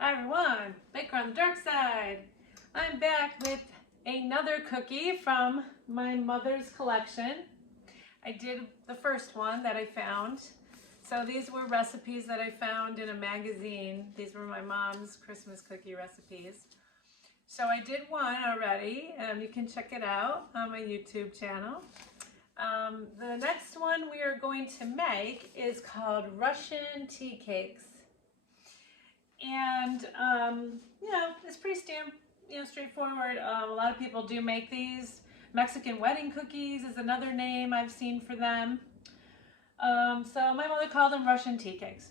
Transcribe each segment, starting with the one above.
Hi everyone, Baker on the dark side. I'm back with another cookie from my mother's collection. I did the first one that I found. So these were recipes that I found in a magazine. These were my mom's Christmas cookie recipes. So I did one already. You can check it out on my YouTube channel. The next one we are going to make is called Russian tea cakes. And, it's pretty straightforward. A lot of people do make these. Mexican wedding cookies is another name I've seen for them. So my mother called them Russian tea cakes.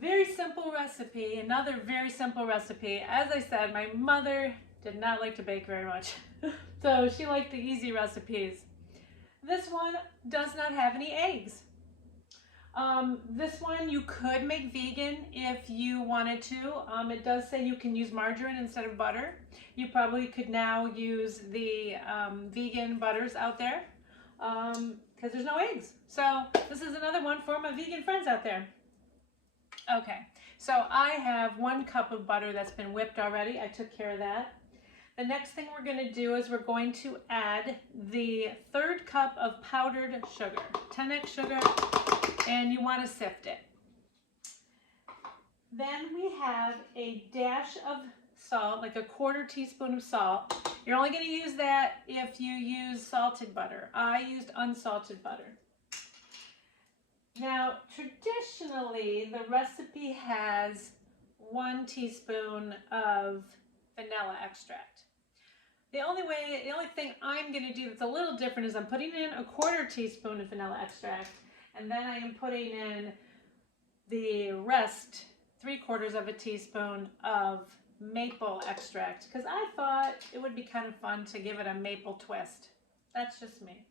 Very simple recipe, another very simple recipe. As I said, my mother did not like to bake very much. So she liked the easy recipes. This one does not have any eggs. This one you could make vegan if you wanted to. It does say you can use margarine instead of butter. You probably could now use the vegan butters out there because there's no eggs. So this is another one for my vegan friends out there. Okay, so I have 1 cup of butter that's been whipped already. I took care of that. The next thing we're going to do is we're going to add the 3rd cup of powdered sugar, 10x sugar, and you want to sift it. Then we have a dash of salt, like a 1/4 teaspoon of salt. You're only going to use that if you use salted butter. I used unsalted butter. Now, traditionally, the recipe has 1 teaspoon of vanilla extract. The only thing I'm going to do that's a little different is I'm putting in a 1/4 teaspoon of vanilla extract, and then I am putting in the rest, 3/4 of a teaspoon of maple extract, because I thought it would be kind of fun to give it a maple twist. That's just me.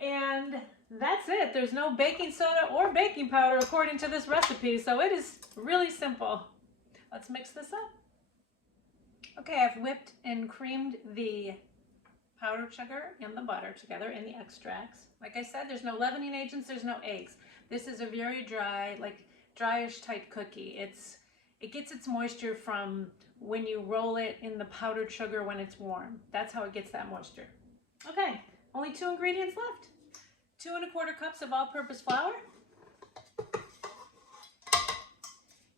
And that's it. There's no baking soda or baking powder according to this recipe, so it is really simple. Let's mix this up. Okay, I've whipped and creamed the powdered sugar and the butter together and the extracts. Like I said, there's no leavening agents, there's no eggs. This is a very dry, like dryish type cookie. It gets its moisture from when you roll it in the powdered sugar when it's warm. That's how it gets that moisture. Okay, only 2 ingredients left. 2 1/4 cups of all-purpose flour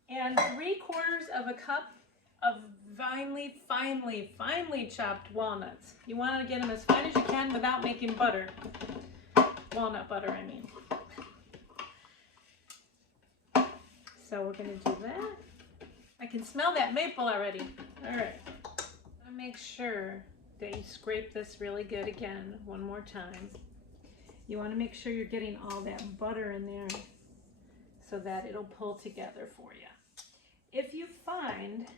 and 3/4 of a cup of finely chopped walnuts. You want to get them as fine as you can without making butter. Walnut butter, I mean. So we're going to do that. I can smell that maple already. All right. I'm going to make sure that you scrape this really good again one more time. You want to make sure you're getting all that butter in there so that it'll pull together for you. If you find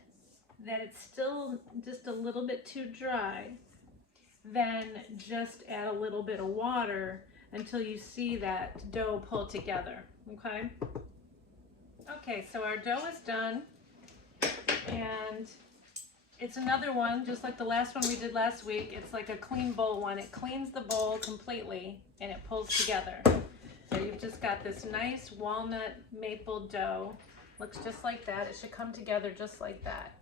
that it's still just a little bit too dry, then just add a little bit of water until you see that dough pull together, okay? Okay, so our dough is done, and it's another one, just like the last one we did last week. It's like a clean bowl one. It cleans the bowl completely, and it pulls together. So you've just got this nice walnut maple dough. Looks just like that. It should come together just like that.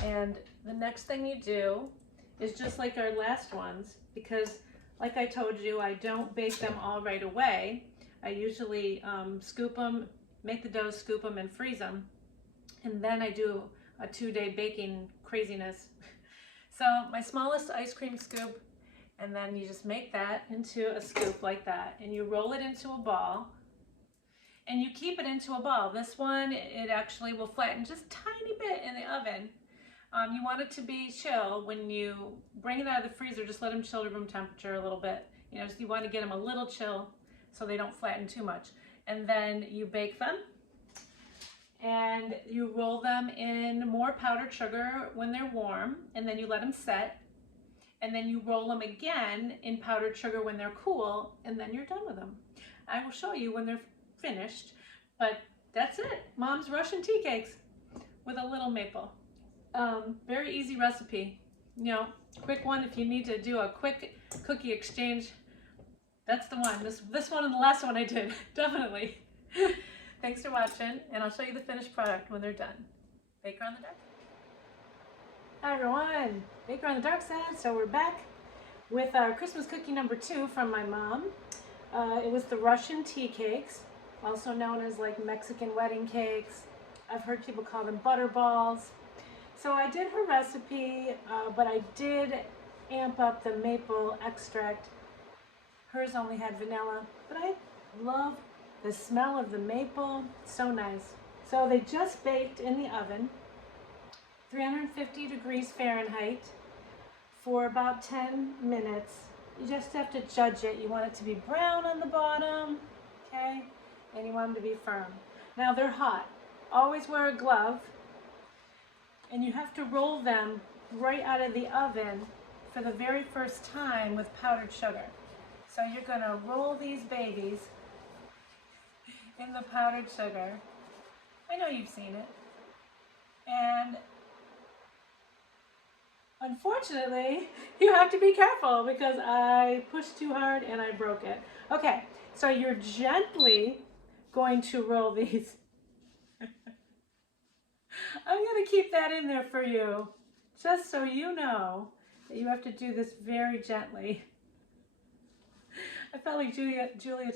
And the next thing you do is just like our last ones, because like I told you, I don't bake them all right away. I usually scoop them, make the dough, scoop them, and freeze them. And then I do a 2-day baking craziness. So my smallest ice cream scoop, and then you just make that into a scoop like that, and you roll it into a ball, and you keep it into a ball. This one, it actually will flatten just a tiny bit in the oven. You want it to be chill. When you bring it out of the freezer, just let them chill to room temperature a little bit. You want to get them a little chill so they don't flatten too much. And then you bake them, and you roll them in more powdered sugar when they're warm, and then you let them set, and then you roll them again in powdered sugar when they're cool, and then you're done with them. I will show you when they're finished, but that's it. Mom's Russian tea cakes with a little maple. Very easy recipe. Quick one if you need to do a quick cookie exchange. That's the one. This one and the last one I did, definitely. Thanks for watching, and I'll show you the finished product when they're done. Baker on the Dark. Hi everyone, Baker on the Dark Side. So we're back with our Christmas cookie number 2 from my mom. It was the Russian tea cakes, also known as like Mexican wedding cakes. I've heard people call them butter balls. So I did her recipe, but I did amp up the maple extract. Hers only had vanilla, but I love the smell of the maple. So nice. So they just baked in the oven, 350 degrees Fahrenheit, for about 10 minutes. You just have to judge it. You want it to be brown on the bottom, okay? And you want them to be firm. Now they're hot. Always wear a glove. And you have to roll them right out of the oven for the very first time with powdered sugar. So you're gonna roll these babies in the powdered sugar. I know you've seen it. And unfortunately, you have to be careful because I pushed too hard and I broke it. Okay, so you're gently going to roll these. I'm going to keep that in there for you, just so you know that you have to do this very gently. I felt like Julia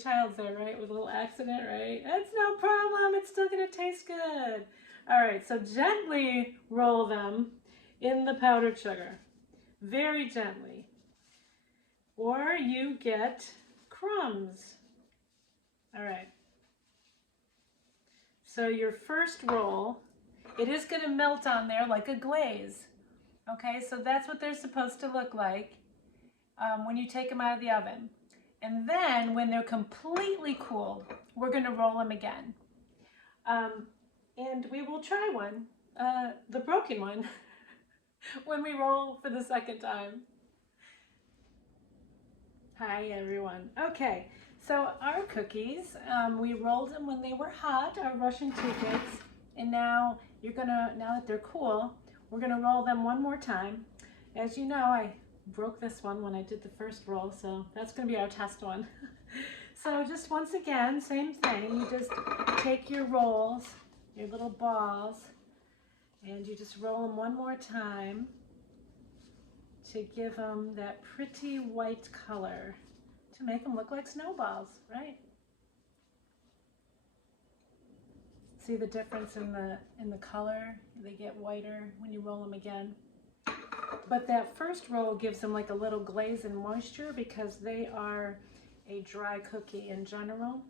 Childs there, right? With a little accident, right? That's no problem. It's still going to taste good. All right, so gently roll them in the powdered sugar. Very gently. Or you get crumbs. All right. So your first roll, it is going to melt on there like a glaze. Okay, so that's what they're supposed to look like when you take them out of the oven. And then when they're completely cooled, we're going to roll them again. And we will try one, the broken one, when we roll for the second time. Hi everyone. Okay, so our cookies, we rolled them when they were hot, our Russian tea cakes. And now now that they're cool, we're gonna roll them one more time. As you know, I broke this one when I did the first roll, so that's gonna be our test one. So just once again, same thing. You just take your rolls, your little balls, and you just roll them one more time to give them that pretty white color, to make them look like snowballs, right? See the difference in the color? They get whiter when you roll them again. But that first roll gives them like a little glaze and moisture because they are a dry cookie in general,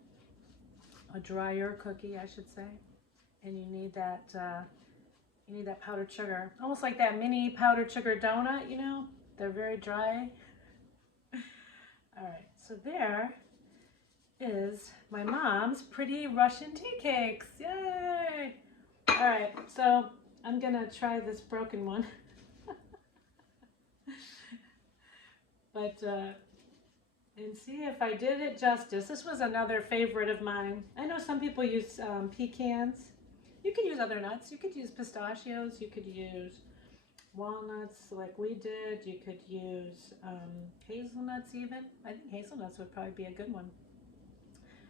a drier cookie, I should say. And you need that powdered sugar, almost like that mini powdered sugar donut. You know, they're very dry. All right, so there is my mom's pretty Russian tea cakes. Yay! All right, so I'm gonna try this broken one. But and see if I did it justice. This was another favorite of mine. I know some people use pecans. You could use other nuts. You could use pistachios. You could use walnuts like we did. You could use hazelnuts even. I think hazelnuts would probably be a good one.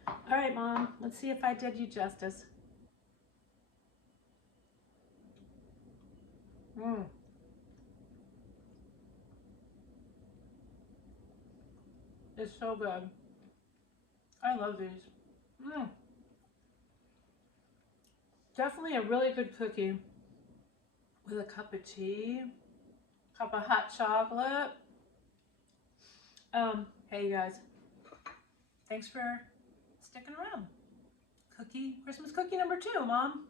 All right, Mom, let's see if I did you justice. It's so good. I love these. Definitely a really good cookie with a cup of tea, cup of hot chocolate. Hey you guys, thanks for sticking around. Christmas cookie number 2, Mom.